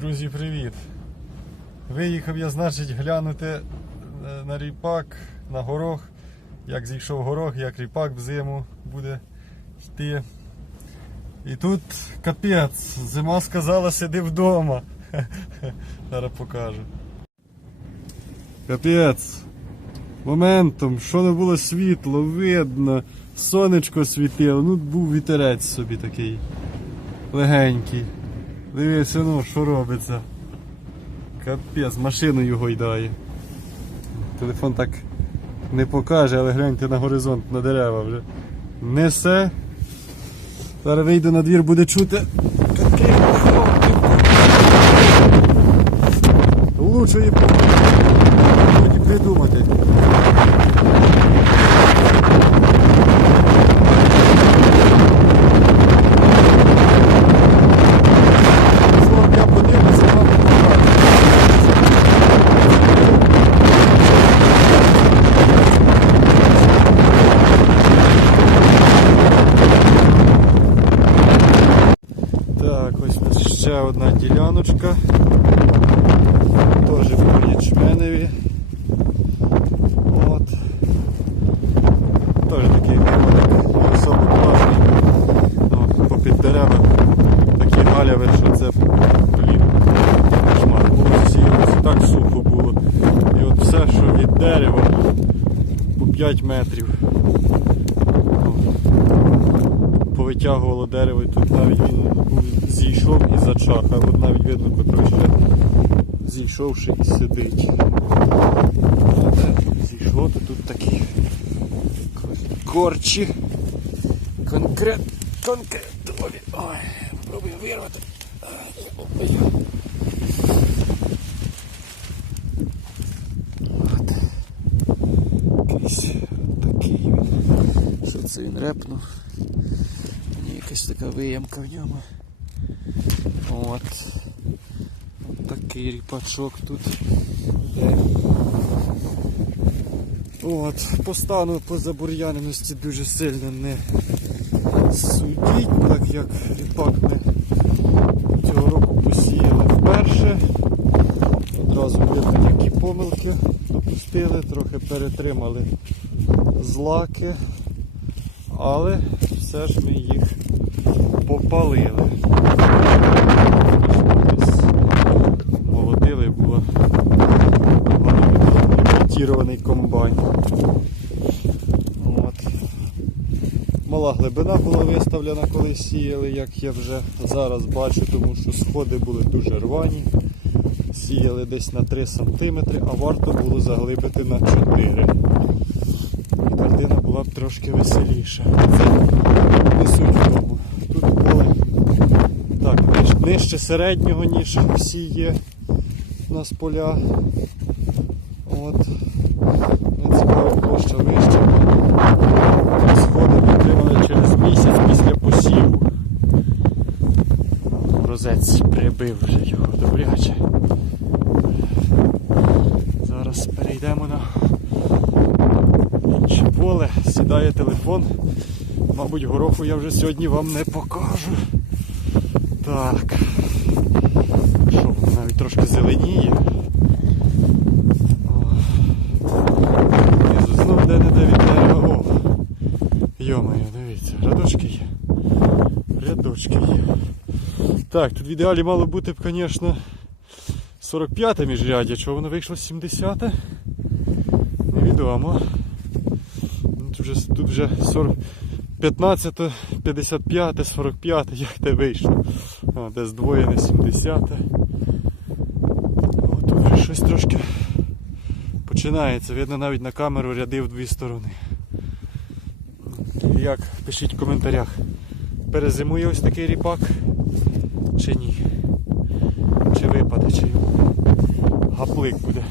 Друзі, привіт! Виїхав я, значить, глянути е, на ріпак, на горох. Як зійшов горох, як ріпак в зиму буде йти. І тут капець, зима сказала, сиди вдома. Зараз покажу. Капець. Моментом, що не було світло, видно, сонечко світило, ну був вітерець собі такий легенький. Дивися, ну, що робиться. Капець, машиною гойдає. Телефон так не покаже, але гляньте на горизонт, на дерева вже. Несе. Зараз вийду на двір, буде чути. Лучшої ході придумати. Словом, я подивлюся, вам покажу. Так, ось у нас ще одна діляночка. Теж в ячменеві. От. Теж такий особо класний. Ну, попід дерева такі галяви, що це блін. Кошмар. Сіялося, так сухо було. І от все, що від дерева по 5 метрів. Ну, Повитягувало дерево і тут навіть він і зачахав. От навіть видно, ще зійшовши і сидить. А зійшло, то тут такі корчі. Конкрет, конкретові. Ой, пробую вирвати. Ой. От. Якийсь такий він. Що це він репнув? Якась така виямка в ньому. От. От такий ріпачок тут. Є. От, по стану по забур'яненості дуже сильно не судіть, так як ріпак ми цього року посіяли вперше. Одразу видно, які помилки допустили, трохи перетримали злаки, але все ж ми їх попалили. Ось Молодили було імітірований комбайн. От. Мала глибина була виставлена, коли сіяли, як я вже зараз бачу, тому що сходи були дуже рвані. Сіяли десь на 3 см, а варто було заглибити на 4 І картина була б трошки веселіша. Це не суть в тому. Тут поле так, ниж- нижче середнього, ніж всі є у нас поля. От. Цікаво площа вища. Сходи підтримали через місяць після посіву. Розець прибив вже його добряче. Зараз перейдемо на інше поле. Сідає телефон. Мабуть, гороху я вже сьогодні вам не покажу. Так. Що воно навіть трошки зеленіє. Внизу знов де не де від дерева. Йомаю, дивіться, рядочки є. Рядочки є. Так, тут в ідеалі мало бути б, звісно, 45 міжряддя, чого воно вийшло 70 Невідомо. Тут вже, тут вже 40, 15, 55, 45, як те вийшло. О, де здвоєне 70. О, тут вже щось трошки починається. Видно навіть на камеру ряди в дві сторони. Як? Пишіть в коментарях. Перезимує ось такий ріпак чи ні? Чи випаде, чи гаплик буде.